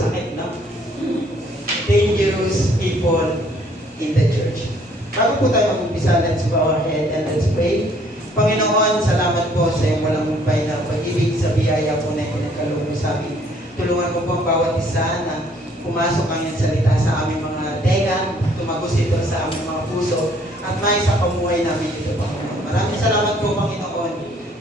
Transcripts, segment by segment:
Sakit, no? Dangerous people in the church. Bago po tayo mag-umpisa, let's bow our head and let's pray. Panginoon, salamat po sa iyong walang humpay na pag-ibig sa biyaya po na ipinagkaloob mo sa amin. Tulungan mo po ang bawat isa na pumasok ang iyong salita sa aming mga tenga, tumagos ito sa aming mga puso, at may sa pamuhay namin ito, Panginoon. Maraming salamat po, Panginoon,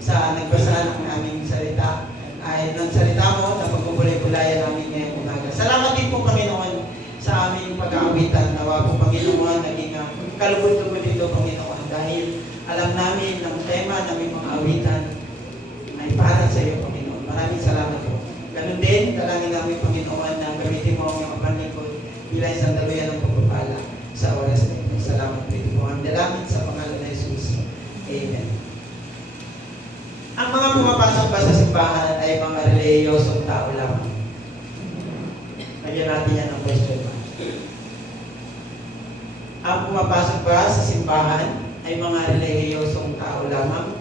sa nagbasa ng aming salita, ay ng salita mo na pagpupulay-pulayan namin ngayong umaga. Salamat din po, Panginoon, sa aming pag-aawitan. Nawa po, Panginoon, naging kalugod-lugod dito, Panginoon, dahil alam namin ng tema ng aming mga awitan ay para sa iyo, Panginoon. Maraming salamat po. Ganun din, dalangin namin, Panginoon, na gamitin mo ang iyong kapanikod bilang isang daluyan ng pagpapala sa oras na ito. Salamat po ito po. Ang dalangin sa pangalan ng Jesus. Amen. Ang mga pumapasok ba sa simbahan ay mga reliyosong tao lamang? Lagyan natin yan ng question mark. Ang pumapasok ba sa simbahan ay mga reliyosong tao lamang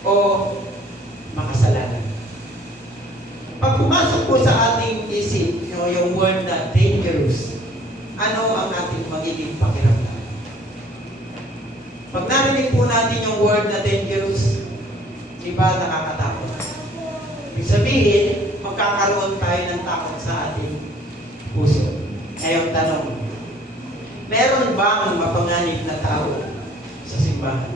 o makasalanan? Pag pumasok po sa ating isip, yung word na dangerous, ano ang ating magiging pakiramdam? Pag narinig po natin yung word na dangerous, di ba nakakatakot? Ibig sabihin, magkakaroon tayo ng takot sa ating puso. Ngayong tanong, meron bang mapanganib na tao sa simbahan?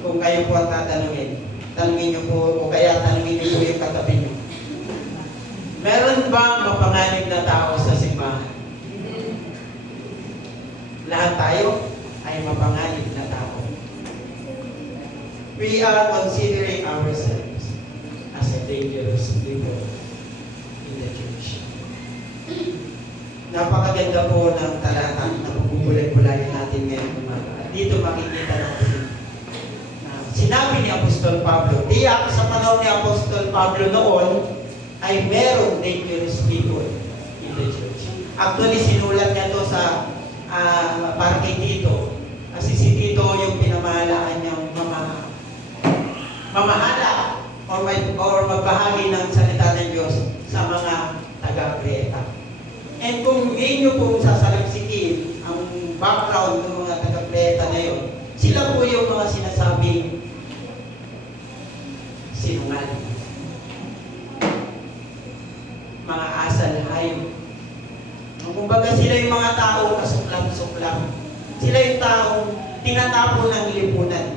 Kung kayo po ang tatanungin, tanungin niyo po, o kaya tanungin niyo po yung katabi niyo. Meron bang mapanganib na tao sa simbahan? Lahat tayo ay mapanganib na tao. We are considering ourselves as a dangerous people in the church. Napakaganda po ng talata na pagpupulay-pulayan natin ngayon umaga. At dito makikita natin na sinabi ni Apostol Pablo, tiyak sa panahon ni Apostol Pablo noon ay merong dangerous people in the church. Actually, sinulat niya to sa para kay Tito. Kasi si Tito yung pinamahalaan niyang mamahala or magbahagi ng salita ng Diyos sa mga taga-Creta. And kung inyo pong sasalagsikin ang background ng mga taga-Creta na yun, sila po yung mga sinasabing sinungaling. Mga asal hayop. Kumbaga sila yung mga tao kasuklam-suklam. Sila yung taong tinatapon ng lipunan.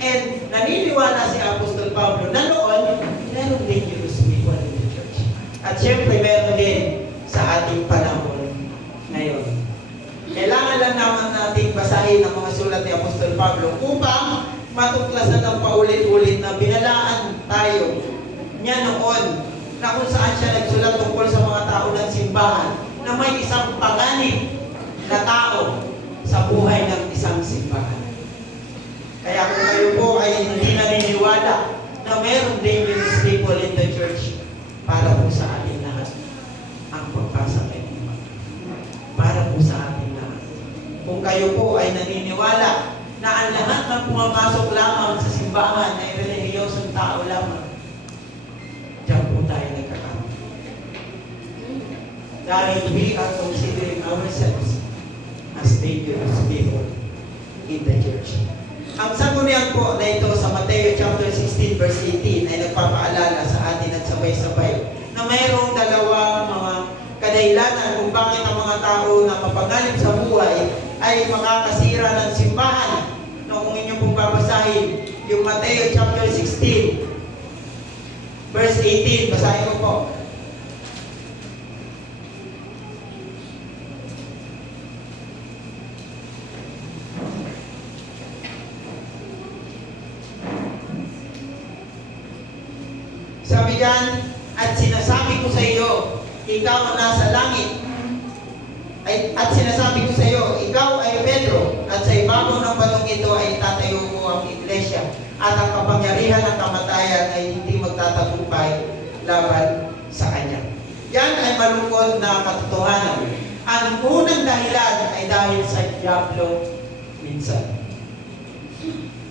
And naniniwala si Apostol Pablo na noon, meron dangerous people in the church. At syempre, meron din sa ating panahon ngayon. Kailangan lang naman natin basahin ang mga sulat ni Apostol Pablo upang matuklasan ng paulit-ulit na binalaan tayo niya noon na kung saan siya nagsulat tungkol sa mga tao ng simbahan na may isang panganib na tao sa buhay ng isang simbahan. Kaya kung kayo po ay hindi naniniwala na mayroong dangerous people in the church, para po sa atin lahat ang pagpasa kayo. Para po sa atin lahat. Kung kayo po ay naniniwala na ang lahat ng pumapasok lamang sa simbahan ay relihiyosong tao lamang, diyan po tayo nagkakaroon. Dahil we are considering ourselves as dangerous people in the church. Ang sanggunian po na ito sa Mateo chapter 16 verse 18 ay nagpapaalala sa atin at sabay-sabay na mayroong dalawang mga kadahilanan kung bakit ang mga tao na mapanganib sa buhay ay makakasira ng simbahan. No, kung inyo pong babasahin yung Mateo chapter 16 verse 18, basahin ko po. Sabi diyan, at sinasabi ko sa iyo, ikaw ang nasa langit. At sinasabi ko sa iyo, ikaw ay Pedro, at sa ibabaw ng batong ito ay tatayo ko ang iglesia, at ang kapangyarihan ng kamatayan ay hindi magtatagumpay laban sa kanya. Yan ay malungkot na katotohanan. Ang unang dahilan ay dahil sa diablo minsan.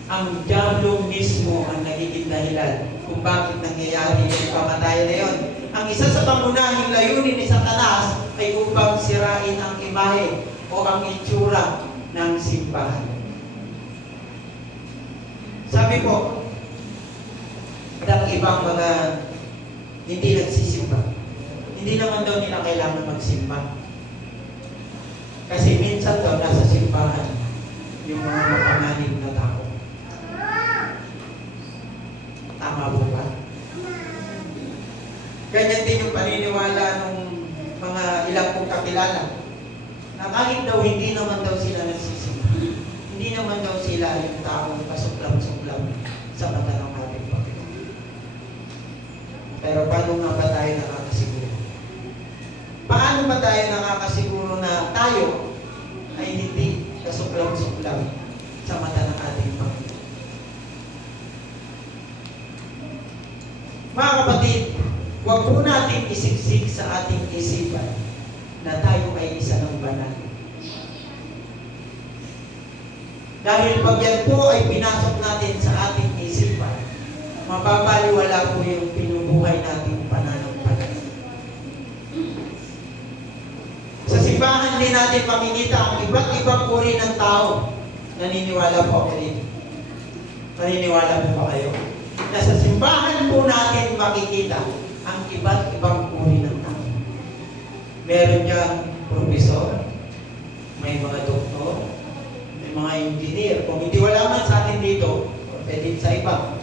Ang diablo mismo ang nagiging dahilan kung bakit nangyayari yung kamatayan na yun. Ang ang isa sa pangunahing layunin ni Satanas ay upang sirain ang imahe o ang itsura ng simbahan. Sabi po, ng ibang mga hindi nagsisimba, hindi naman daw nila kailangan magsimba. Kasi minsan daw nasa simbahan yung mga mapanganib na tao. Tama po ba? Ganyan din yung paniniwala ng mga ilang kong kakilala na kahit daw hindi naman daw sila nagsisimba, hindi naman daw sila yung taong pasuklam-suklam sa mata ng ating Panginoon. Pero paano nga ba tayo nakakasiguro? Paano ba tayo nakakasiguro na tayo ay hindi kasuklam-suklam sa mata ng ating Panginoon? Mga kapatid, huwag po natin isiksik sa ating isipan na tayo ay isa ng banal. Dahil pag yan po ay pinasok natin sa ating isipan, mapapaliwala po yung pinubuhay nating pananampalataya. Sa simbahan din natin makikita ang iba't ibang uri ng tao. Naniniwala po ako dito. Naniniwala po ba kayo? Na sa simbahan po natin makikita ang iba't ibang uri ng tao. Meron diyang profesor, may mga doktor, may mga engineer. Kung hindi wala man sa atin dito, pwede sa iba.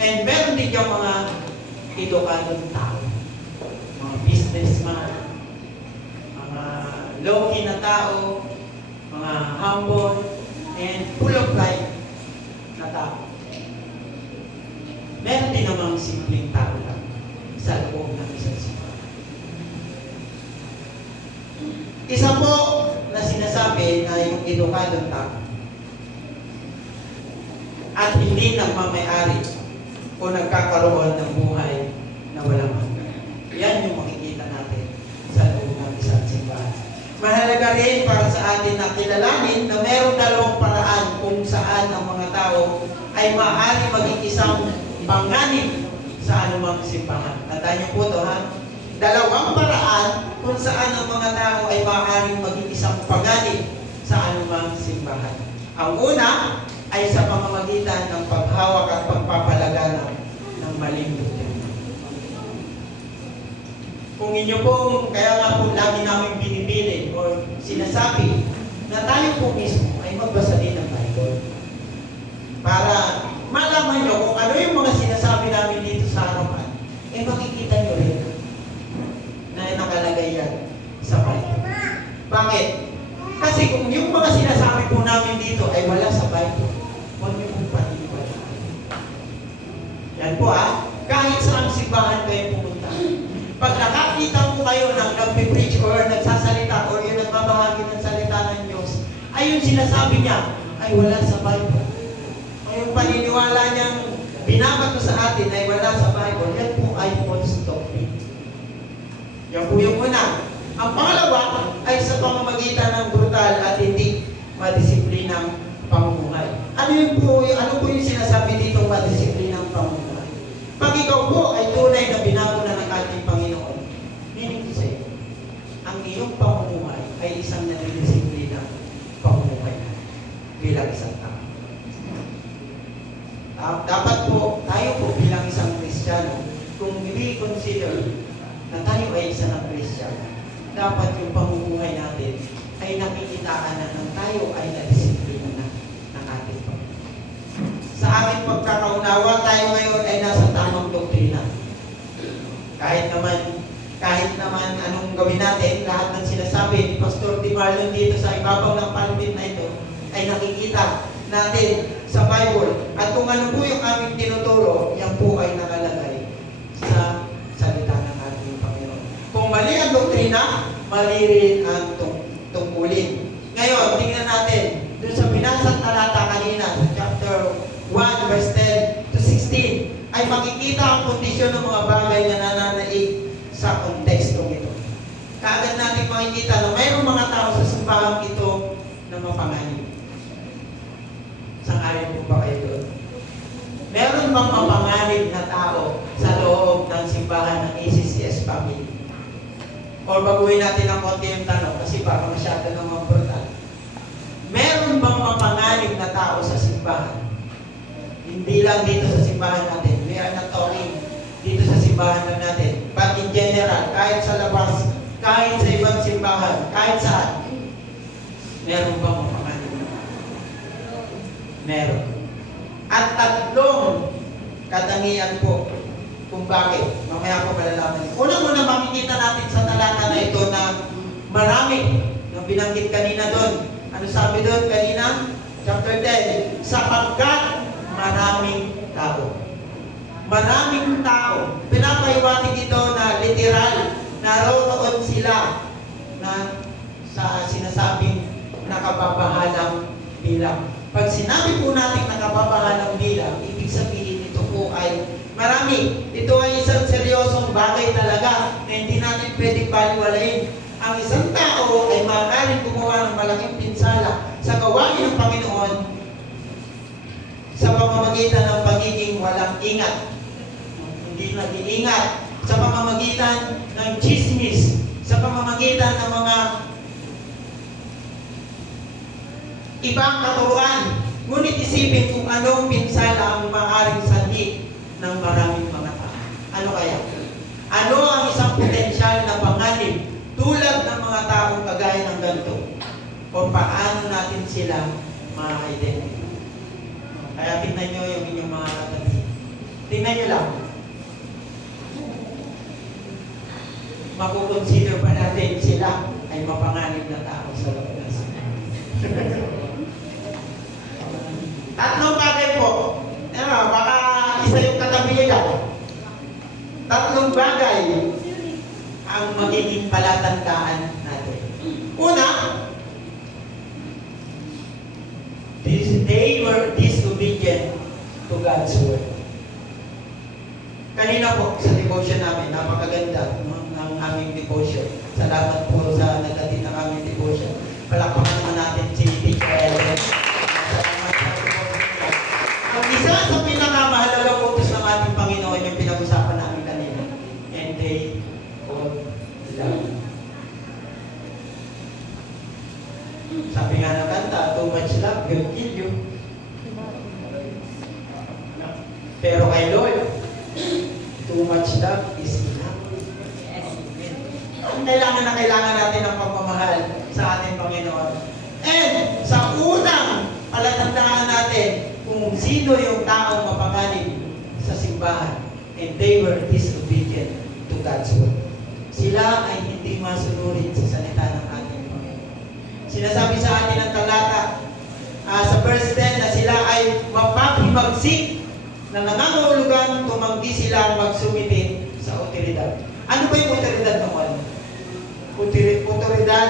And meron din diyang mga edukadong tao. Mga businessman, mga low-key na tao, mga humble, and full of life na tao. Meron din namang simpleng tao lang sa loob ng isang simbahan. Isa po na sinasabi na yung edukadong tao at hindi nagmamayari o nagkakaroon ng buhay na walang hanggan. Yan yung makikita natin sa loob ng isang simbahan. Mahalaga rin para sa atin na kilalanin na mayroong dalawang paraan kung saan ang mga tao ay maaari maging isang panganib sa anumang simbahan. Tandaan niyo po ito, ha? Dalawang paraan kung saan ang mga tao ay maaaring maging isang panganib sa anumang simbahan. Ang una ay sa pamamagitan ng paghawak at pagpapalaganap ng maling doktrina. Kung inyo pong, kaya nga po lagi namin binibilin o sinasabi na tayo po mismo ay magbasa din ng Bible. Para malaman nyo kung ano yung mga sinasabi namin dito sa harapan, eh makikita nyo rin na nakalagay yan sa Bible. Bakit? Kasi kung yung mga sinasabi po namin dito ay wala sa Bible, huwag nyo pong paniniwalaan. Yan po kahit saan simbahan kayo pumunta. Pag nakakita po kayo ng nagpipreach or nagsasalita or yung nagbabahagi ng salita ng Diyos, ay yung sinasabi niya ay wala sa Bible. O yung paniniwala niyang binabato sa atin ay wala sa Bible, yan po ay false doctrine. Yan po yung una. Ang pangalawa ay sa pamamagitan ng brutal at hindi madisiplinang pamumuhay. Ano po yung sinasabi dito madisiplinang pamumuhay? Pag ikaw po ay tunay na binago na ng ating Panginoon, meaning to say, ang iyong pamumuhay ay isang nadidisiplinang pamumuhay bilang isang tao. Dapat po, tayo po bilang isang Kristiyano, kung i-consider na tayo ay isa ng Kristiyano, dapat yung pamumuhay natin ay nakikitaan na ng tayo ay nadisiplina na ng ating Panginoon. Sa aking pagkakaunawa, tayo ngayon ay nasa tamang doktrina. Kahit naman anong gawin natin, lahat ng sinasabi ni Pastor Di Marlon dito sa ibabaw ng pulpit na ito ay nakikita natin sa Bible. At kung ano po yung aming tinuturo, yan po ay nakalagay sa salita ng ating Panginoon. Kung mali ang doktrina, mali rin ang tungkulin. Ngayon, tingnan natin, dun sa binasang talata kanina, sa chapter 1, verse 10 to 16, ay makikita ang kondisyon ng mga bagay na nananaig sa kontekstong ito. Kaagad natin makikita na mayroong mga tao sa simbahang ito na mapanganib. Sang-ayon po ba kayo doon? Meron bang mapanganib na tao sa loob ng simbahan ng ACCS Family? O baguhin natin ng konti yung tanong kasi baka masyado naman brutal. Meron bang mapanganib na tao sa simbahan? Hindi lang dito sa simbahan natin. We are not talking dito sa simbahan lang natin. But in general, kahit sa labas, kahit sa ibang simbahan, kahit saan, meron bang mapanganib? Meron. At tatlong katangian po kung bakit. Mamaya ko malalaman. Unang-una makikita natin sa talata na ito na marami. Yung binanggit kanina doon. Ano sabi doon kanina? Chapter 10. Sapagkat maraming tao. Maraming tao. Pinapahiwatig ito na literal. Naroon sila na sa sinasabing nakababahalang bilang. Pag sinabi po natin nakababahalang bilang, ibig sabihin ito po ay marami. Ito ay isang seryosong bagay talaga na hindi natin pwedeng baliwalain. Ang isang tao ay maaaring gumawa ng malaking pinsala sa gawain ng Panginoon sa pamamagitan ng pagiging walang ingat. Hindi nag-iingat. Sa pamamagitan ng chismis. Sa pamamagitan ng mga ibang katuruan. Ngunit isipin kung anong pinsala ang maaaring sanhi ng maraming mga tao. Ano kaya? Ano ang isang potensyal na panganib tulad ng mga taong kagaya ng ganito? O paano natin sila ma-identify? Kaya tingnan nyo yung inyong mga katansi. Tingnan nyo lang. Makukonsider pa natin sila ay mapanganib na tao sa labas. Tatlong bagay po. Baka isa yung katabi niya. Tatlong bagay ang magiging palatandaan natin. Una, they were disobedient to God's word. Kanina po sa devotion namin, napakaganda ng aming devotion. Salamat po sa nagdating ng aming devotion. Palakpakan naman natin si Teacher Ellen. Salamat sa devotion niya. Ang isa sa pinakamahalagang utos ng ating Panginoon yung pinag-usapan namin kanina. And they called love. Sabi nga ng kanta, too much love will kill you. Pero kay Lord, too much love is enough. Kailangan na kailangan natin ng pagmamahal sa ating Panginoon. And sa unang palatandaan natin kung sino yung taong mapanganib sa simbahan, and they were disobedient to God's word. Sila ay hindi masunurin sa salita ng ating Panginoon. Sinasabi sa atin ng talata sa verse 10 na sila ay mapapimagsik na nangangahulugan tumanggi sila magsumite sa otoridad. Ano ba yung otoridad ng ano? Otoridad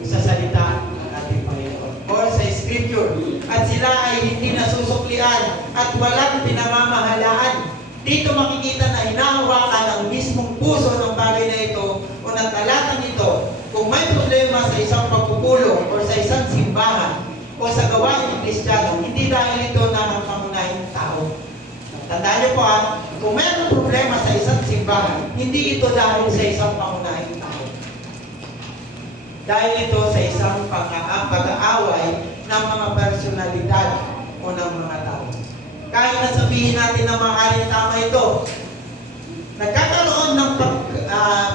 sa salita ng ating Panginoon or sa Scripture. At sila ay hindi nasusuklian at walang pinamamahalaan. Dito makikita na hinahawakan ang mismong puso ng bagay na ito o ng talatang ito. Kung may problema sa isang pagpupulong o sa isang simbahan o sa gawain ng Kristiyano, hindi dahil ito na ang pangunahing tao. Tandaan niyo po kung mayroong problema sa isang simbahan, hindi ito dahil sa isang pangunahing tao. Dahil ito sa isang pag-aaway ng mga personalidad o ng mga tao. Kahit na sabihin natin na maaaring tama ito, nagkakaroon ng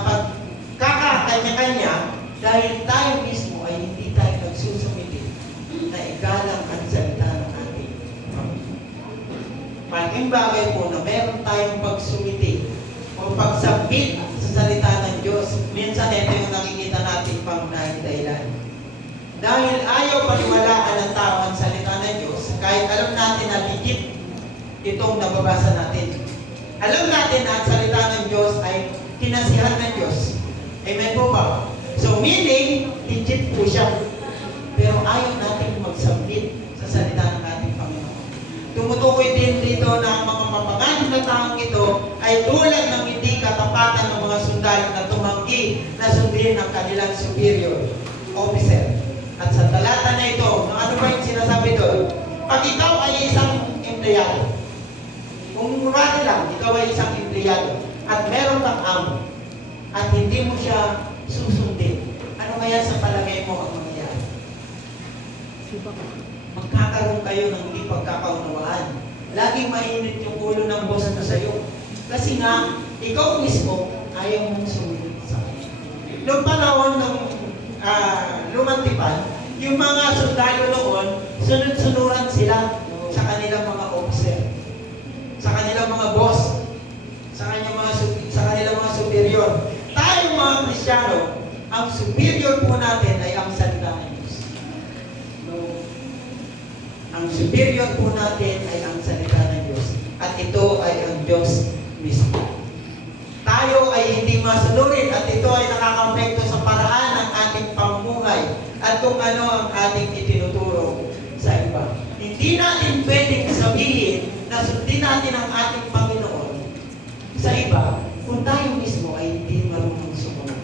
pagkakakanya-kanya dahil tayo mismo ay hindi tayo nagsusumiti na igalang ang salita ng ating Panginoon. Malaking bagay po na meron tayong pagsumiti o pagsabit sa salita ng Diyos. Minsan ito yung nakikita natin pangunahing dahilan. Dahil ayaw paniwalaan ng tao ang salita ng Diyos, kahit alam natin na legit itong nababasa natin. Alam natin na ang salita ng Diyos ay tinasihan ng Diyos. Amen po ba? So meaning, legit po siya. Pero ayaw natin magsabit sa salita ng ating Panginoon. Tumutukoy din dito na ang mga mapanganib na taong ito ay tulad ng hindi katapatan ng mga sundalo na tumanggi na sundin ang kanilang superior officer. At sa talata na ito, ano ba yung sinasabi doon? Pag ikaw ay isang empleyado, kung murati lang, ikaw ay isang empleyado at meron kang amo at hindi mo siya susundin. Ano kaya sa palagay mo ang mangyayari? Magkakaroon kayo ng hindi pagkakaunawaan. Laging mainit yung ulo ng boss na sa'yo. Kasi nga, ikaw mismo, ayaw mong sumunod sa kanya. Noong panahon ng lumantipan, yung mga sundalo noon, sunod-sunuran sila sa kanilang mga officer, sa kanilang mga boss, sa kanilang mga superior. Tayong mga Kristiyano, ang superior po natin ay ang salita ng Diyos. Ang superior po natin ay ang salita ng Diyos. At ito ay ang Diyos mismo. Tayo ay hindi masunurin at ito ay nakakaapekto sa paraan ng ating pamumuhay at kung ano ang ating itinuturo sa iba. Hindi natin pwedeng sabihin na sundin natin ang ating Panginoon sa iba kung tayo mismo ay hindi marunong sumunod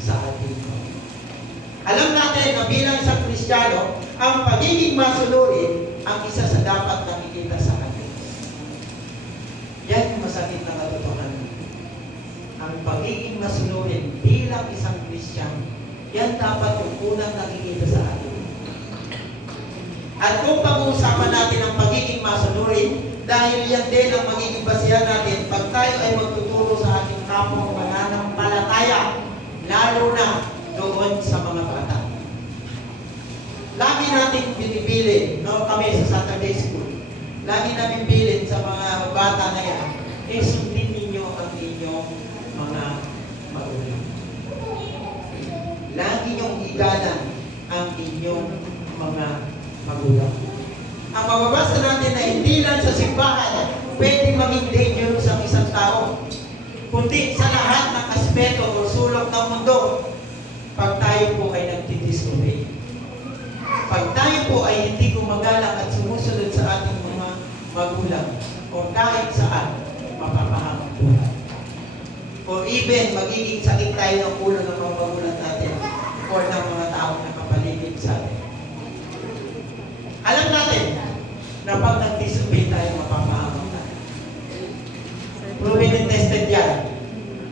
sa ating Panginoon. Alam natin na bilang isang Kristiyano, ang pagiging masunurin ang isa sa dapat nakikita sa atin. Yan yung masakit na katotohanan. Ang pagiging masunurin bilang isang Kristiyano, yan dapat yung unang nakikita sa atin. At kung pag-uusapan natin ang pagiging masunurin, dahil yan din ang magiging basihan natin pag tayo ay magtuturo sa ating kapwa mananampalataya, lalo na doon sa mga bata. Lagi natin binibilin, kami sa Saturday School, lagi namin bilin sa mga bata na yan, sundin ninyo ang inyong mga magulang. Lagi niyong igalan ang inyong mga magulang. Ang mababasa natin na hindi lang sa simbahan pwede maging dangerous ang isang tao, kundi sa lahat ng aspeto o sulok ng mundo pag tayo po ay nagtidisobey. Pag tayo po ay hindi gumagalang at sumusunod sa ating mga magulang o kahit saan, mapapahamak po. O even, magiging sakit tayo ng ulo ng mga magulang natin o ng mga taong nakapaligid sa atin. Alam natin na pag nag-disobey tayo, mapapahamak tayo. Proven and tested yan.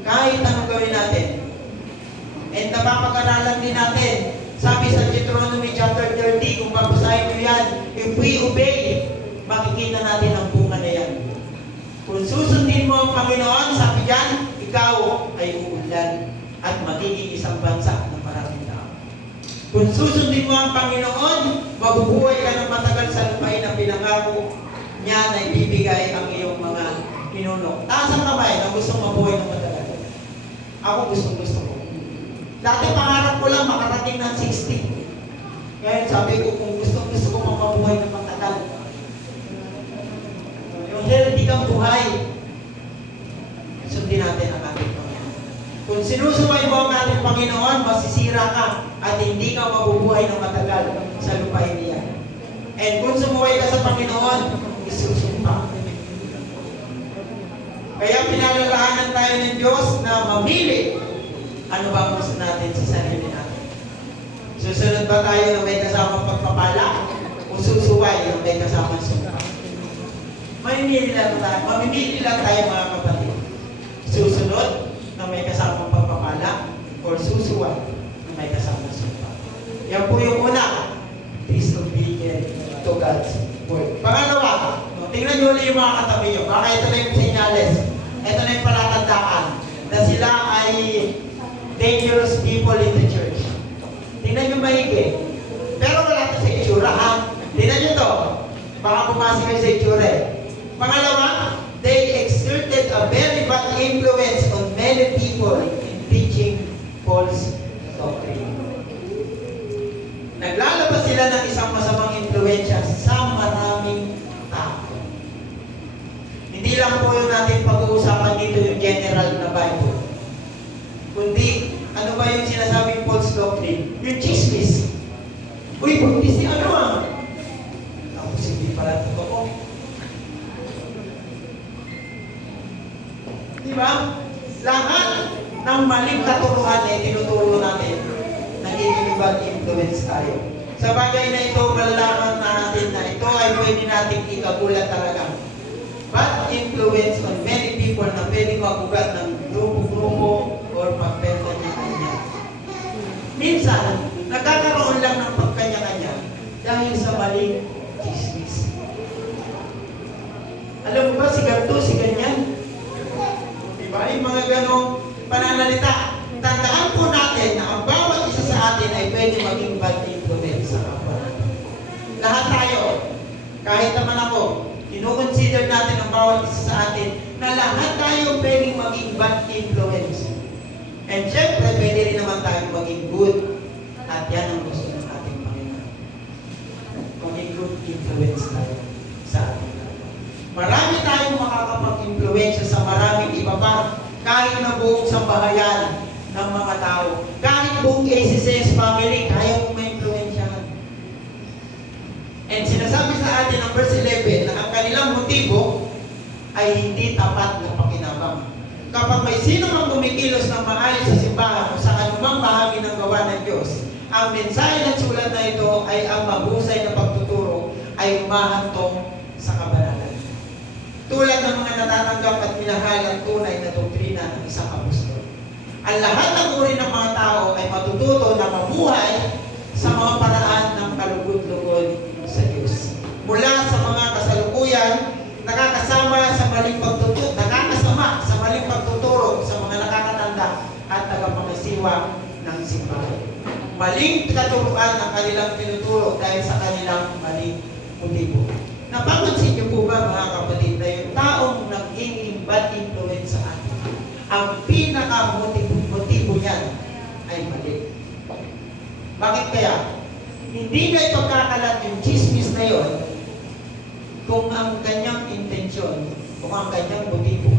Kahit anong gawin natin. And napapag-aralan din natin. Sabi sa Deuteronomy chapter 30, kung babasahin nyo yan, if we obey, makikita natin ang bunga na yan. Kung susundin mo ang Panginoon, sabi dyan, ikaw ay uunlad at magiging isang bansa ng maraming tao. Kung susundin mo ang Panginoon, mabubuhay ka ng matagal sa lupain na pinangako niya na ibibigay ang iyong mga pinuno. Taas ang kamay na gusto mabuhay ng matagal. Ako gusto ko. Dati pangarap ko lang makarating ng 60. Ngayon sabi ko kung gusto ko mabuhay ng matagal. Yung healthy kang buhay, sundin natin ang ating Panginoon. Kung sinusuway mo ang ating Panginoon, masisira ka at hindi ka mabubuhay ng matagal sa lupain niya. And kung sumuway ka sa Panginoon, isusumpa. Kaya pinalalahanan tayo ng Diyos na mamili ano ba ang gusto natin sa sarili natin. Susunod ba tayo na may kasamang pagpapala o susuway na may kasamang sumpa? Mamimili lang tayo mga kapatid. Susunod na may kasamang pagpapala o susuway na may kasamang sumpa. Yan po yung una. Disobedient to God's word. Pangalawa, tingnan nyo ulit yung mga katabi nyo. Baka ito na yung senyales. Ito na yung palatandaan na sila ay dangerous people in the church. Tingnan nyo maigi. Pero wala ito sa itsura, ha? Tingnan nyo to. Baka pumasok kayo sa itsura. Pangalawa, they exerted a very bad influence on many people in teaching false doctrine. Naglalabas sila ng isang masamang impluensya sa maraming tao. Hindi lang po yung natin pag-uusapan dito yung general na Bible. Kundi, ano ba yung sinasabing false doctrine? Yung chismis. Uy, buntis ni ano ah? Tapos hindi pala totoo. Diba? Lahat ng maling katuruan na tinuturo natin, nagiging bad influence tayo. Sa bagay na ito, malalaman natin na ito ay pwede nating ikagulat talaga. Bad influence on many people na pwede magugat ng grupo-grupo or pagpenta niya. May mga ganong pananalita. Tandaan po natin na ang bawat isa sa atin ay pwede maging bad influence sa kapwa. Lahat tayo, kahit naman ako, kinukonsider natin ang bawat isa sa atin na lahat tayo pwedeng maging bad influence. And syempre, pwede rin naman tayo maging good. At yan ang gusto ng ating Panginoon. Maging good influence tayo sa ating kapwa. Marami tayong makakapag-influensya sa maraming iba pa. Kahit na buong sambahayan ng mga tao. Kahit buong ACCS family, kaya mong ma-influensyahan. And sinasabi sa atin ng verse 11 na ang kanilang motibo ay hindi tapat na pakinabang. Kapag may sino mang kumikilos ng maayos sa simbahan o sa anumang bahagi ng gawa ng Diyos, ang mensahe ng sulat na ito ay ang mahusay na pagtuturo ay umahantong sa kabanalan. Tulad ng mga natatanggap at minahal ang tunay na doktrina ng isang apostol. Ang lahat ng uri ng mga tao ay matututo na mabuhay sa mga paraan ng kalugod-lugod sa Diyos. Mula sa mga kasalukuyan, nakakasama sa maling pagtuturo sa mga nakakatanda at tagapangasiwa ng simbahan. Maling katuruan ang kanilang tinuturo dahil sa kanilang maling motibo. Napapansin niyo po ba mga kapatid na yung taong naging bad influence sa atin, ang pinaka-motibo niyan ay mali. Bakit kaya? Hindi niya ipagkakalat yung chismis na yon kung ang kanyang intensyon, kung ang kanyang motibo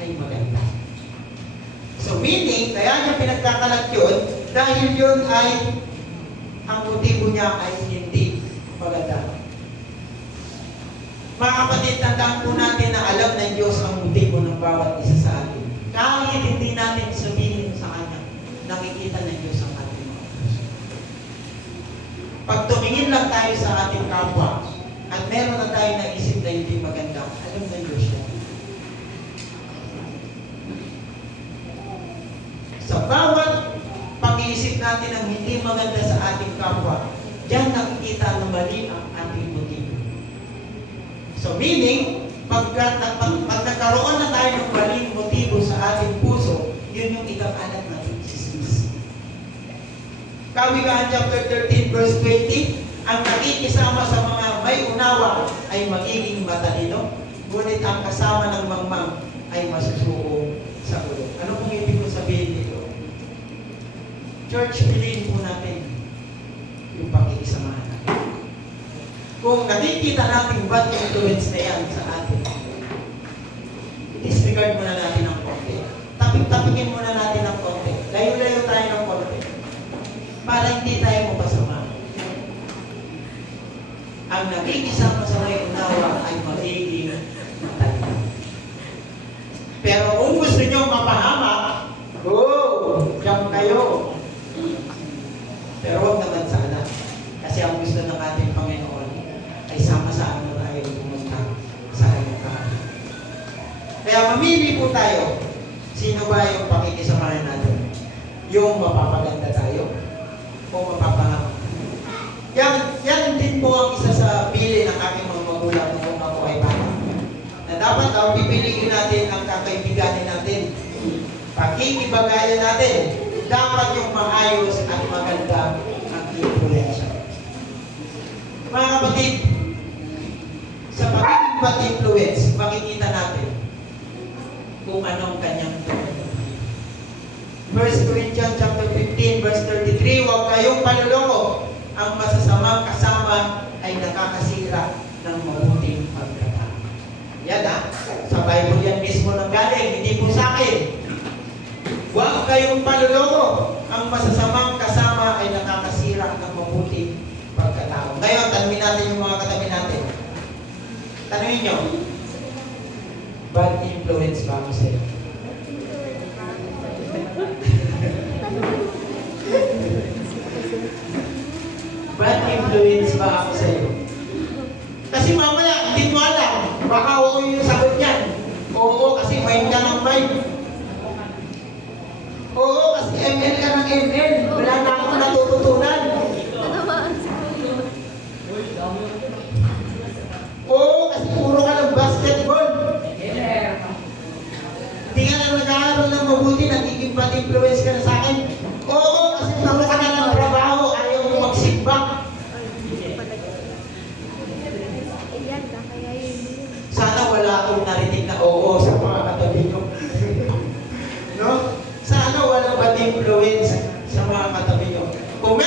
ay maganda. So meaning, kaya niya pinagkakalat yun dahil yun ay ang motibo niya ay hindi maganda. Mga kapatid, tandaan po natin na alam ng Diyos ang motibo ng bawat isa sa atin. Kahit hindi natin sabihin sa Kanya, nakikita ng Diyos ang ating mga puso. Pag tumingin lang tayo sa ating kapwa, at meron na tayo naisip na hindi maganda, alam ng Diyos yan. Sa bawat pag-iisip natin ang hindi maganda sa ating kapwa, diyan nakikita na mali ang ating motibo. So meaning, pag nagkaroon na tayo ng maling motibo sa ating puso, yun yung ikakalat natin chismis. Kawikaan chapter 13 verse 20, ang nakikisama sa mga may unawa ay magiging matalino, ngunit ang kasama ng mangmang ay masusuko sa ulo. Ano kung ibig ko sabihin dito? Church, piliin po natin yung pakikisamahan natin. Kung nakikita natin bad influence na yan sa atin, disregard muna natin ng konti. Tapik-tapikin muna natin ng konti. Layo-layo tayo ng konti. Para hindi tayo mapasama. Ang nakikisama sa may unawa ay magiging matalino. Pero kung gusto nyo mapahamak, diyan kayo. Pero huwag naman sana. Kasi ang gusto ng ating Panginoon ay sama-sama tayo pumunta sa kanyang kaharian. Kaya mamili po tayo. Sino ba yung pakikisamahan natin? Yung mapapaganda tayo o mapapahamak? Yan din po ang isa sa pili ng aking mga magulang kung ako ay bata. Na dapat daw pipiliin natin ang kakaibiganin natin. Pakikibagayan natin. Dapat yung maayos at maganda ang influensya. Mga kapatid, sa pagiging bad influence, makikita natin kung anong kanyang tunay. 1 Corinthians chapter 15 verse 33, huwag kayong panuloko. Ang masasamang kasama ay nakakasira ng mabuting pagkatao. Yan sa Bible yan mismo nang galing, hindi po sa akin. Huwag kayong panuloko. Ang masasamang kasama ay nakakasira ng mabuting pagkatao. Ngayon, tanungin natin yung mga katabi natin. Tanungin nyo, bad influence ba ako sa'yo? Bad influence ba ako sa'yo? Kasi mamaya, hindi mo alam. Baka oo yung sagot niyan. Oo, kasi mind ka ng mind. Oo, kasi ML ka ng ML. Wala na akong natututunan. Oo, kasi puro ka ng basketball. Hindi ka na nag-aaral ng mabuti, nagiging bad influence ka na sa akin. Oo, kasi nawa ka na ng trabaho, ayaw mo magsimba. Sana wala akong narinig na oo sa mga katabi nyo. No? Sana walang bad influence sa mga katabi nyo. Kung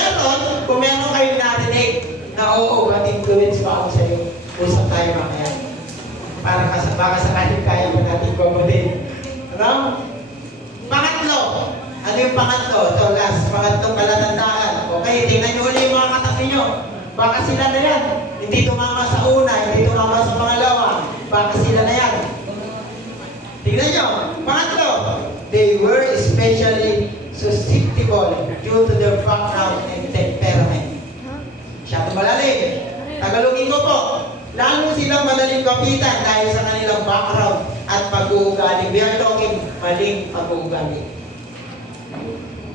meron kayong narinig na oo, bad influence pa ako sa'yo, usap tayo mamaya. Para baka sakaling kaya mo natin gumawa. Ano? Pangatlo. Ano yung pangatlo? Ito last. Pangatlong palatandaan. Okay, tingnan nyo ulit yung mga katabi nyo. Baka sila na yan. Hindi tumama sa una, hindi tumama sa pangalawa. Baka sila na yan. Tingnan nyo. Pangatlo. They were especially susceptible due to their background and temperament. Siya malalim. Tagalogin ko po. Lalo silang madaling kapitan dahil sa kanilang background at pag-uugali. We are talking maling pag-uugali.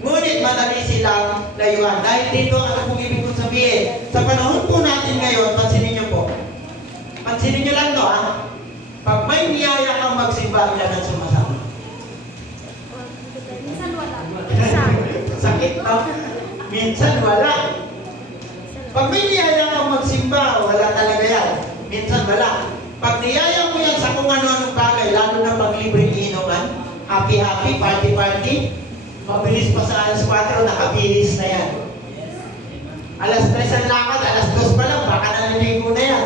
Ngunit madali silang layuan. Dahil dito, ano pong ibig kong sabihin? Sa panahon po natin ngayon, pansinin nyo po. Pansinin nyo lang to, ha? Pag may niyaya kang magsimba, ilan ang sumasama? Minsan wala. Sakit, no? Minsan wala. Pag may niyaya kang magsimba, wala talaga yan. Minsan wala. Pag niyaya mo yan sa kung ano-anong bagay, lalo na pag libreng inuman, happy-happy, party-party, mabilis pa sa alas 4, nakabilis na yan. Alas 3 ang lakad, alas 2 pa lang, baka naliligo na yan.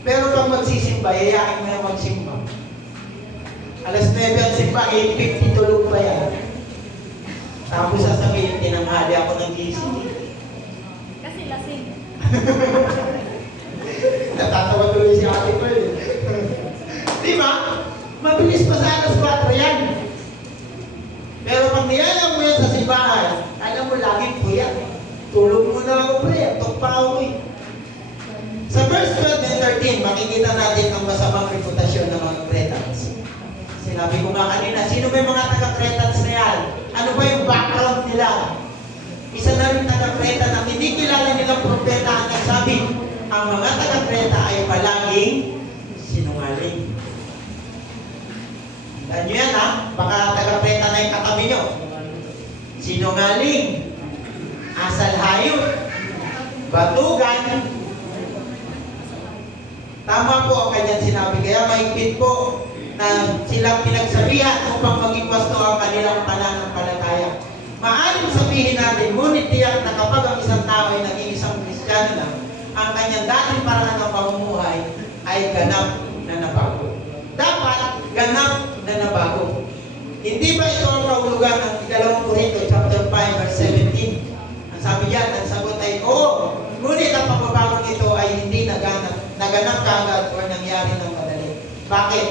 Pero pag magsisimba, yayain mo na magsimba. Alas 9 ang simba, 8:50 tulog pa yan. Tapos sasabihin, tinanghali ako ng gising. Kasi lasing. Natatawa tuloy si Ate Pearl. Di ba? Mabilis pa sa alas 4 yan. Pero pag niyaya mo yan sa simbahan, alam mo, laging po yan. Tulog muna ako, pre. Tok pa ako eh. Sa verse 12 and 13, makikita natin ang masamang reputasyon ng mga Cretans. Sinabi ko nga kanina, sino ba yung mga taga-Cretans na yan? Ano ba yung background nila? Isa na rin taga-Creta na hindi kilala nilang propeta ang nagsabi, ang mga taga-Creta ay palaging sinungaling. Tandaan nyo yan, ha? Baka taga-Creta na yung katabi nyo. Sinungaling, asal hayop, batugan. Tama po ang kanyang sinabi. Kaya mahigpit po na silang pinagsabihan upang maging wasto ang kanilang pananampalataya. Maaaring sabihin natin, ngunit tiyak na kapag ang isang tao ay naging isang Kristiyano na, ang kanyang dating paraan ng pamumuhay ay ganap na nabago. Dapat ganap na nabago. Hindi ba ito ang kahulugan ng 2 Korinto chapter 5 verse 17? Ang sabi diyan, ang sagot ay oo. Ngunit ang pagbabagong ito ay hindi naganap kaagad o nangyari ng madali. Bakit?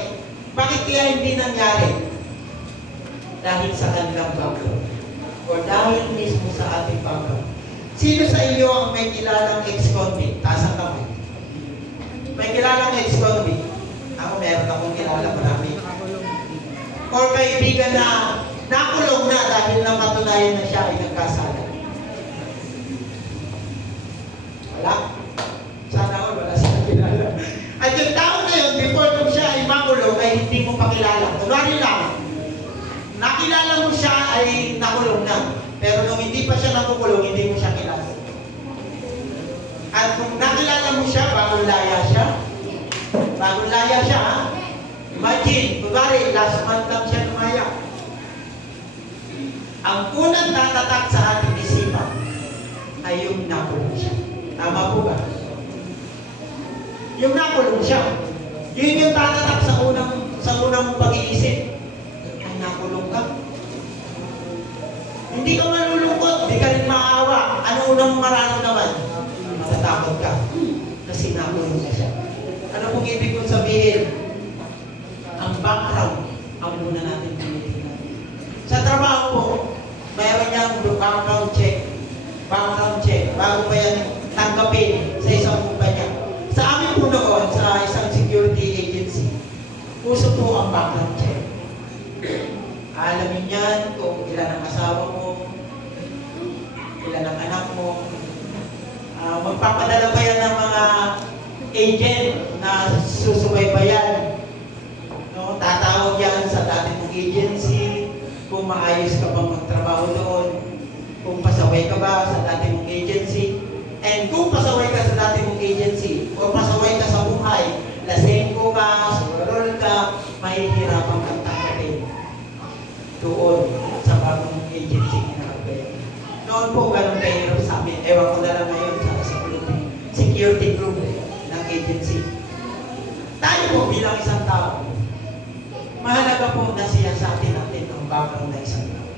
Bakit kaya hindi nangyari? Dahil sa kanilang background. O dahil mismo sa ating background. Sino sa iyo ang may kilalang ex-convict? Taas ang kamay. May kilalang ex-convict. Ako meron akong kilala, marami. Or kaibigan na nakulong na dahil napatunayan na siya ay nagkasala. Wala. Sana all, wala siya kilala. At yung tao na yun, before nung siya ay makulong, ay hindi mo pakilala. Kunwari lang, nakilala mo siya ay nakulong na. Pero nung hindi pa siya nakukulong, hindi mo siya kilala. At kung nakilala mo siya, bagong laya siya. Bagong laya siya, ha? Imagine, kunwari, last month lang siya lumaya. Ang unang tatatak sa ating isipan ay yung nakulong siya. Tama po ba? Yung nakulong siya. Yun yung tatatak sa unang mong pag-iisip. Ay, nakulong ka. Hindi ka malulungkot, hindi ka rin maawa. Ano unang mararamdaman? Matatakot ka. Kasi nakulong na siya. Ano pong ibig kong sabihin? Ang background, ang muna natin tinitingnan. Sa trabaho po, mayroon niyang background check. Background check. Bago pa yan tanggapin sa isang kumpanya. Sa amin po noon, sa isang security agency, uso po ang background check. Alamin yan kung ilan ang asawa mo, ilan ang anak mo. Magpapadala pa yan ng mga agent na susubaybayan. No? kung maayos ka bang magtrabaho doon, kung pasaway ka ba sa dati mong agency, and kung pasaway ka sa dati mong agency, o pasaway ka sa buhay, lasengko ka, surol ka, mahihirapan kang tanggapin doon sa bagong agency kinakabaya. Noon po, ganun kahirap sa amin. Ewan ko na lang ngayon sa security group ng agency. Tayo po bilang isang tao, mahalaga po na siyasatin natin ang background ng isang tao.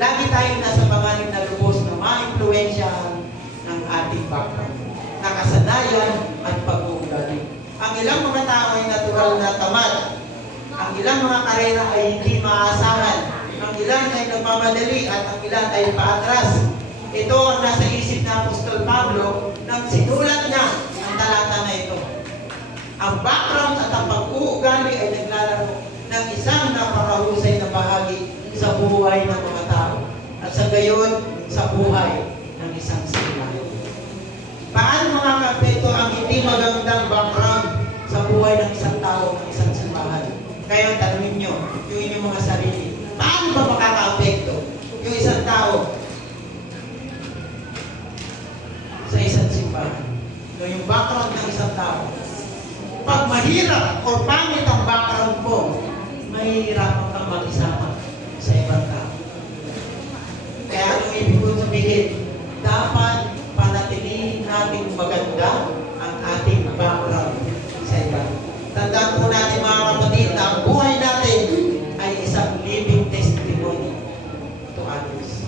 Lagi tayong nasa pangalim na lubos na ma-impluensyahan ng ating background, nakasanayan at pag-uugali. Ang ilang mga tao ay natural na tamad. Ang ilang mga karera ay hindi maasahan. Ang ilan ay nagmamadali at ang ilan ay paatras. Ito ang nasa isip na Apostol Pablo nang sinulat niya ang talata na ito. Ang background at ang pag-uugali ay naglalaro ng isang napakahusay na bahagi sa buhay ng mga tao at sa gayon sa buhay ng isang simbahan. Paano mga kapito ang hindi magandang background sa buhay ng isang tao ng isang simbahan? Kaya tanungin nyo yung inyong mga sarili. Paano ba makaka-apekto yung isang tao sa isang simbahan? Yung background ng isang tao. Pag mahirap o pangit ang background mo, mahihirapan kang mag-isama sa ibang tao. Kaya anong ibig ko sabihin? Dapat panatilihin natin maganda ang ating background sa iba. Tandaan po natin mga kapatid na ang buhay natin ay isang living testimony to others.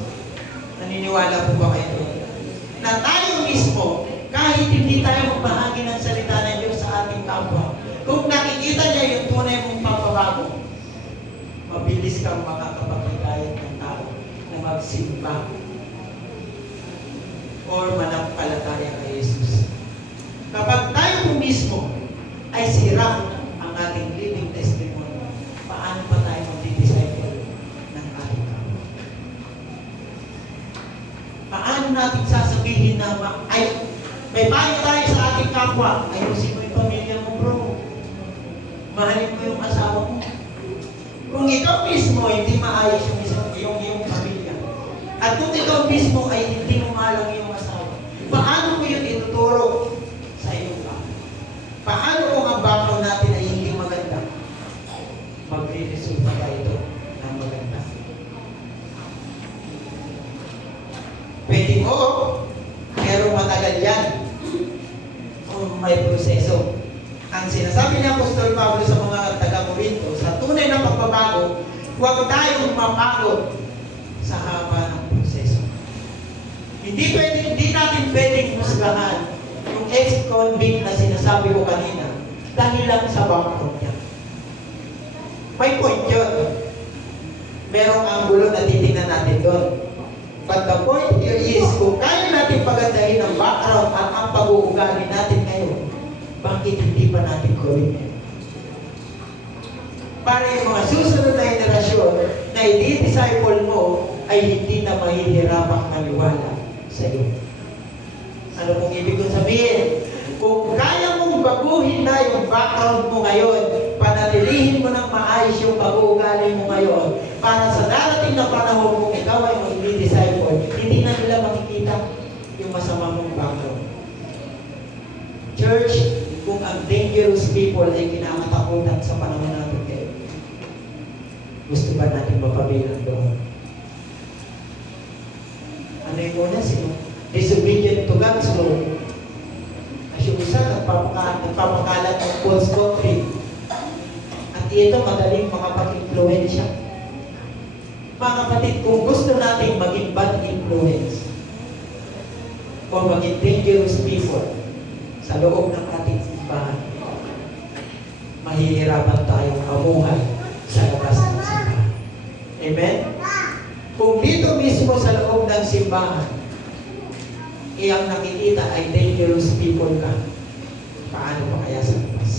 Naniniwala po ba kayo? Na tayo mismo, kahit hindi tayo magbahagi ng salita ng Diyos sa ating kapwa, kung nakikita niya yung tunay mong pagbabago, mabilis kang makakapagpagayat ng tao na magsimba or manampalataya kay Jesus. Kapag tayo po mismo ay sira ang ating living testimony, paano pa tayo mag-disciple ng ating kapwa? Paano natin sasabihin na ay may payo tayo sa ating kapwa? Ayusin mo yung pamilya mo, bro. Mahalin mo yung asawa mo. Kung ikaw mismo hindi maayos yung pamilya, at kung ikaw mismo ay hindi mo malang yung asawa, paano mo yun ituturo sa iyong kapwa? Paano kung ang background natin ay hindi maganda? Magre-resulta ba ito ng maganda? Pwede mo, pero matagal yan. May proseso. Ang sinasabi ni Apostol Pablo sa mga taga-Corinto, sa tunay na pagbabago, huwag tayong mapagod sa haba ng proseso. Hindi natin pwedeng husgahan yung ex-convict na sinasabi ko kanina dahil lang sa background niya. May point yun. Merong anggulo na titingnan natin doon. But the point here is, kung kaya natin pagandahin ang background at ang pag-uugali natin ngayon, bakit hindi pa natin gawin ngayon? Para yung mga susunod na henerasyon na i-disciple mo ay hindi na mahihirapang maniwala sa iyo. Ano kung ibig kong sabihin? Kung kaya mong baguhin na yung background mo ngayon, panatilihin mo ng maayos yung pag-uugali mo ngayon, para sa darating na panahon kung ikaw ay mag-disciple, hindi na nila makikita yung masama mong background. Church, kung ang dangerous people ay kinakatakutan sa panahon natin kayo, gusto ba natin mapabilang doon? Ano yung una? Sino? Disobedient to God's law. As yung isa, nagpapakalat ng false doctrine. At ito, madaling makapag-influensya. Mga kapatid, kung gusto natin maging bad influence o maging dangerous people sa loob ng ating simbahan, mahihirapan tayong mamuhay sa labas ng simbahan. Amen? Kung dito mismo sa loob ng simbahan, iyang nakikita ay dangerous people ka, paano pa kaya sa labas?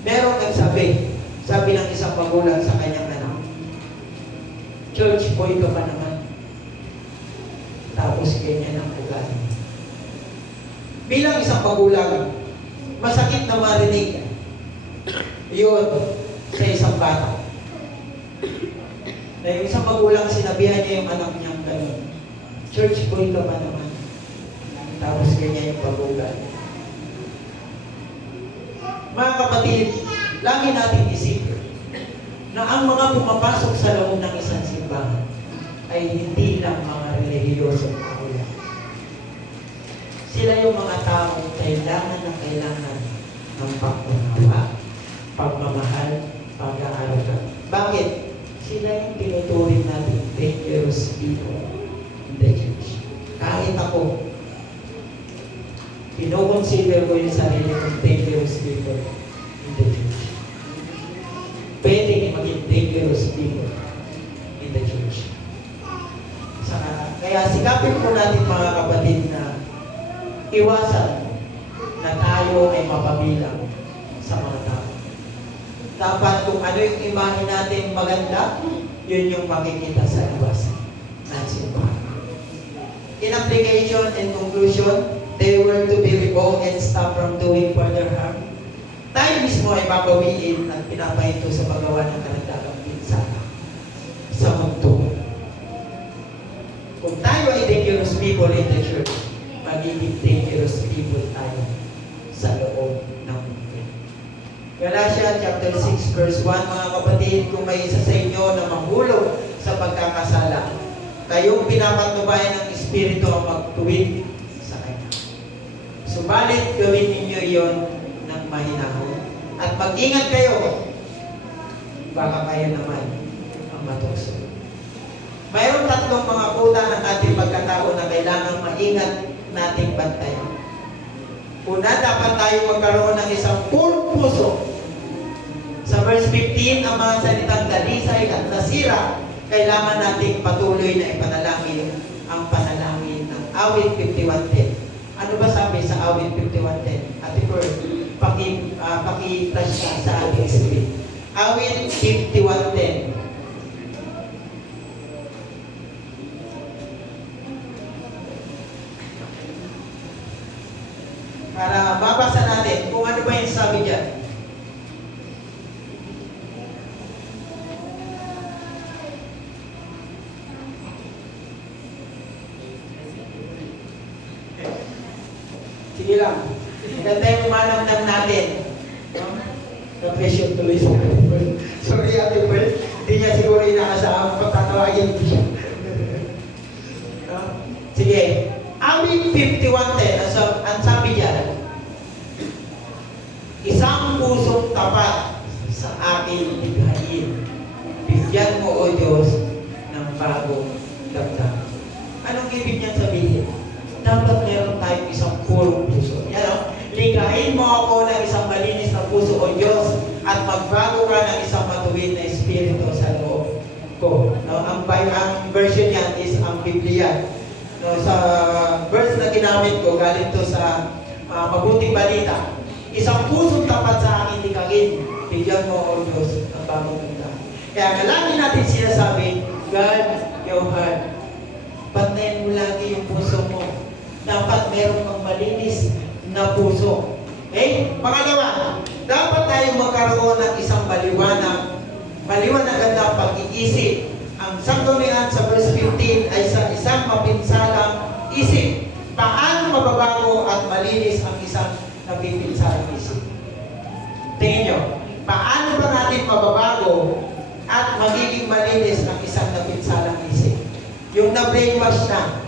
Merong nagsabi, sabi ng isang magulang sa kanyang anak, church boy ka pa naman, tapos ganyan ang ugali. Bilang isang magulang, masakit na marinig Yun, sa isang bata. Na yung isang magulang, sinabihan niya yung anak niyang gano'n. Church boy ka ba naman? Tapos ganyan yung pag-ugal. Mga kapatid, lagi natin isipin na ang mga pumapasok sa loob ng isang simbahan ay hindi lang mga relihiyosong kakulang. Sila yung mga taong kailangan ng pag-unawa, pagmamahal, pag-aaraga. Bakit? Sila yung tinuturing natin dangerous people in the church. Kahit ako, kino-consider ko yung sarili ng dangerous people in the church. Pwede maging dangerous people in the church. Kaya sikapin po natin mga kapatid na iwasan na tayo ay mapabilang sa mga tao. Dapat kung ano yung imahe natin maganda, yun yung makikita sa labas ng simbahan. In application and conclusion, they were to be revoked and stopped from doing further harm. Tayo mismo ay babawiin at pinapahinto sa paggawa ng karagdagang pinsala sa mundo. Kung tayo ay dangerous people in the church, magiging dangerous people tayo sa loob ng mundo. Galatia chapter 6 verse 1, mga kapatid, kung may isa sa inyo na mahulog sa pagkakasala, kayong pinapatnubayan ng Espiritu ang magtuwid sa Kanya. Subalit, gawin ninyo iyon ng mahinahon. At mag-ingat kayo, baka kayo naman ang matukso. Mayroon tatlong mga kuta ng ating pagkatao na kailangang maingat nating bantayan. Una, dapat tayo magkaroon ng isang purong puso. Sa verse 15, ang mga salitang dalisay at nasira, kailangan nating patuloy na ipanalangin ang panalangin ng awit 51:10. Ano ba sabi sa awit 51:10? Ate Pearl, paki-flash ka sa ating screen. Awit 51:10. Para mabasa natin kung ano ba yung sabi dyan. Sige lang. Ganda yung manamdam natin. Na-pressure tuloy sa Ate Pearl. Sorry Ate Pearl. Hindi niya siguro inakasama. Pagtatawagin ko siya. Sige. Awit 51:10. Ang sabi dyan, isang pusong tapat sa aking bighayin. Bigyan mo, O Diyos, ng bagong damdamin. Anong ibig niyan sabihin? Dapat meron tayong isang purong puso. Yan o. Ligahin mo ako ng isang malinis na puso, O Diyos, at magbago ka ng isang matuwid na espiritu sa loob ko. No? Ang version niyan is ang Biblia. No, sa verse na ginamit ko, galing to sa mabuting balita. Isang pusong tapat sa akin likagin. Bigyan mo, O Diyos, ng bagong damdamin. Kaya lagi natin sinasabi, God, your heart. Bantayan mo lagi yung puso mo. Dapat meron kang malinis na puso. Okay? Pangalawa, dapat tayo magkaroon ng isang maliwanagan na pag-iisip. Ang sanggunian sa verse 15 ay sa isang mapinsalang isip. Paano mababago at malinis ang isang napipinsalang isip? Tingin nyo, paano ba natin mababago at magiging malinis ang isang napinsalang isip? Yung na-brainwash na,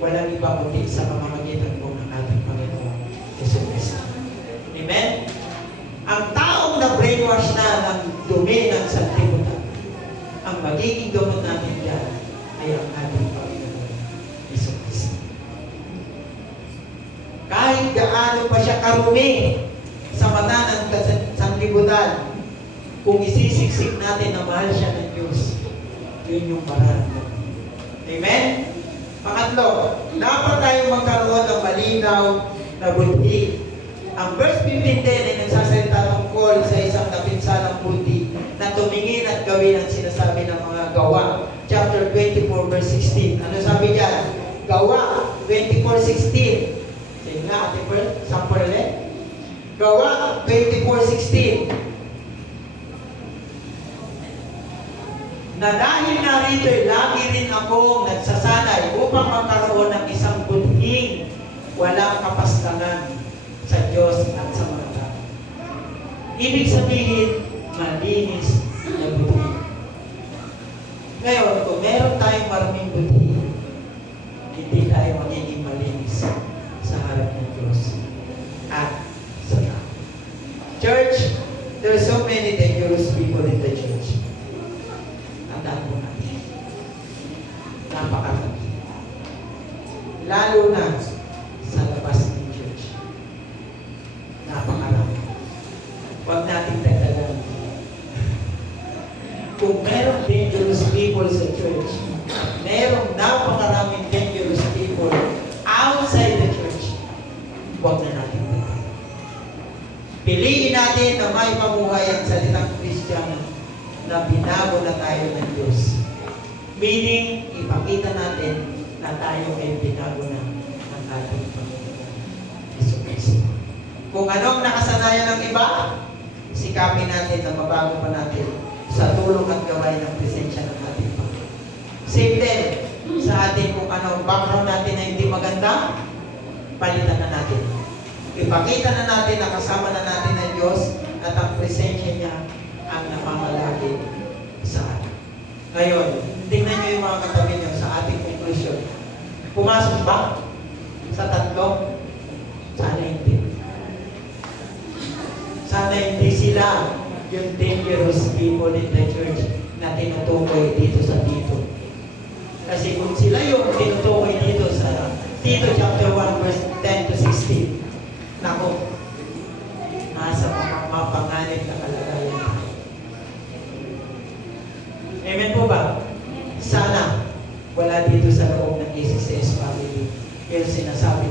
walang iba kundi sa pamamagitan po ng ating Panginoon Jesus Cristo. Amen? Ang taong na-brainwash na ng dumi ng sanlibutan, ang magiging gamot natin dyan ay ang ating Panginoon Jesus Cristo. Kahit gaano pa siya karumi sa mata ng sanlibutan, kung isisiksik natin na mahal siya ng Diyos, yun yung paraan. Amen? Pangatlo, dapat tayo magkaroon ng malinaw na buti. Ang verse 15 din ay nagsasalita tungkol sa isang napinsalang buti na tumingin at gawin ang sinasabi ng mga gawa. Chapter 24, verse 16. Ano sabi diyan? Gawa 24:16. Sige nga, Ate Pearl, sample ulit. Gawa 24:16. Na dahil narito lagi rin akong nagsasanay upang magkaroon ng isang budhing walang kapastangan sa Diyos at sa mga tao. Ibig sabihin, malinis na budhi. Ngayon, kung meron tayong maraming budhi, hindi tayo magiging malinis sa harap ng Diyos at sa tao. Church, there are so many dangerous people in the church. Tandaan po natin. Napakarami. Lalo na sa labas ng church. Napakarami. Huwag natin tagdagan. Kung merong dangerous people sa church, merong napakaraming dangerous people outside the church, huwag na natin tagdagan. Piliin natin na may pamuhay ang salitang Kristiyano na binago na tayo ng Diyos. Meaning, ipakita natin na tayo ay binago na ng ating Panginoon Jesucristo. Kung anong nakasanayan ng iba, sikapin natin na mabago pa natin sa tulong at gaway ng presensya ng ating Panginoon. Same din sa ating kung anong background natin na hindi maganda, palitan na natin. Ipakita na natin na kasama na natin ang Diyos at ang presensya niya ang namamalagi sa atin. Ngayon, tingnan niyo yung mga katabi niyo sa ating conclusion. Pumasok ba sa tatlo? Sana hindi. Sana hindi sila yung dangerous people in the church na tinutukoy dito sa Tito. Kasi kung sila yung tinutukoy dito sa Tito chapter 1 verse 10 to 16, nako, nasa mga mapanganib na kalagayan. Amen po ba? Sana wala dito sa loob ng ACCS family yung sinasabi